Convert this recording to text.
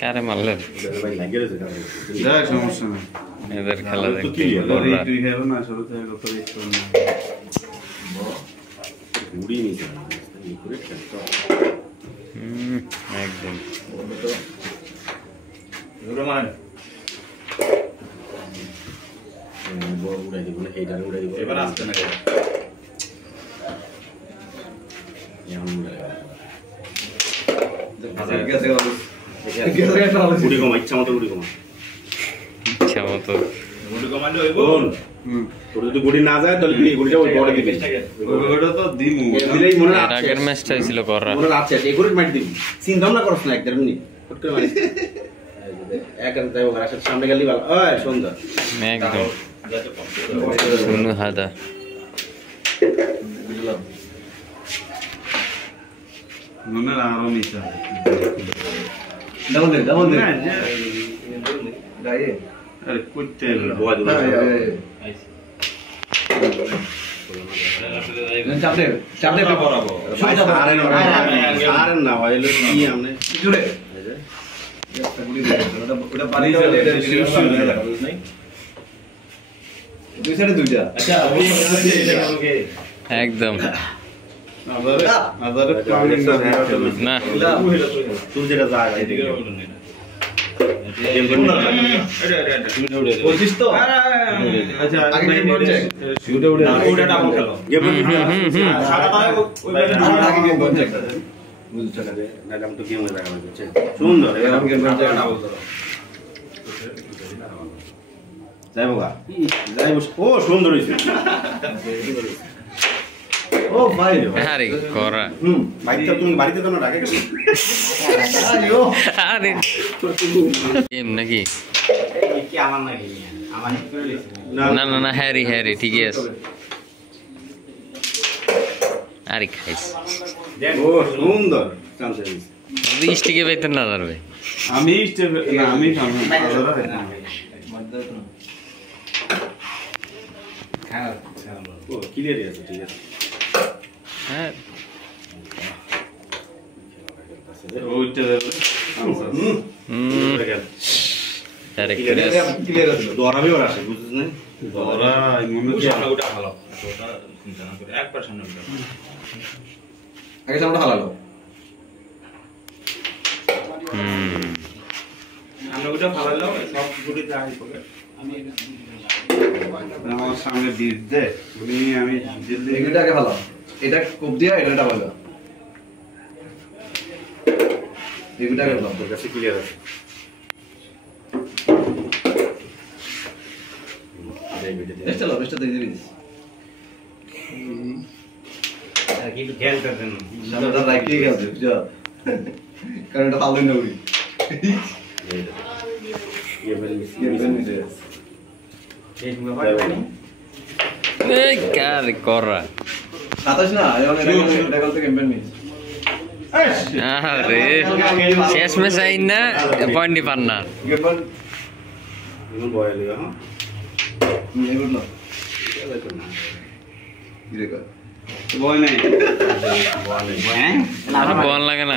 কারে মারলেন সমস্যা নেই এদের খেলা দেখতে একদম এবার আসতে না ইচ্ছা মতো তোর যদি গুড়ি না যায় তাহলে এই গুড়িটা ওই বড় দিবি ওইটা তো দিমু দিলেই মনে আছে আগের ম্যাচটা ছিল কররা মনে আছে এই গুড়ি মার দিবি চিন্তা না করছ না একদম নি ফট করে মারিস একদম তাই ওর আসলে সামনে গেলি ভালো ওই সুন্দর একদম শুনু হাদা মনে আরো নিচে ডাবল দে গায়ে আরে কুত্তে বয় দিবি চাপ দে বরাবর আরে না ভাই এলো কি আমনে জুড়ে একটা গুলি দে ওটা পানি দাও এটা নাই দুই সাইডে দুইটা আচ্ছা একদম আদারে না তুই যেটা যা এদিকে বলছিস তো আচ্ছা আগে গেম বলছে শুটে উড়ে ওটা ডাবল খেলো আগে গেম বলছে বুঝছ না রে নাম তো গেম লাগা হচ্ছে সুন্দর এখন গেম বলছে ডাবল যাই বাবা যাই বস ও সুন্দর হইছে ও ভাই আরে কররা বাড়িতে তুমি বাড়িতে তো না ঢাকা গেছো আইও আরে গেম নাকি কি আমার নাকি আমার করে লিছি না না না হ্যারি হ্যারি ঠিকই আছে আরে খাইস ও সুন্দর চান্স হইছে স্টিকে পাইতেন না ধরবে আমি স্টেপ না আমি সামনে হ্যাঁ ও ক্লিয়ারই আছে ঠিক আছে হ্যাঁ ওইটা ডাইরেক্ট ক্লিয়ার আছে দরাবি ওর আসে বুঝছিস না ওরা মনে হচ্ছে ওটা ভালো ওটা চিন্তা না করে একবার সামনে উঠা আগে সামনে হালালো আমরা ওটা ভালো দাও সব গুটি দাই পড়ে আমি আমার সামনে ডিস দে উনি আমি দিল্লি এটা আগে হালাও এটা কোপ দিয়া এটা ডাবল দাও এটা আগে হালাও তোর কাছে ক্লিয়ার আছে বেস্ট চলো বেস্ট দিয়ে দিস কিন্তু খেলতে দেন সামনে রাখিয়ে গেছে যা কারণ এটা হালই না উড়ি এই কার কররা সাতাশ না এটা গেল থেকে ক্যাম্পেইন মিস আরে শেষ ম্যাচ আইন না পয়েন্টই পান না গেমন এগুলো বয় লিয়া হ্যাঁ এগুলো কি রে বয় নাই বল লাগে না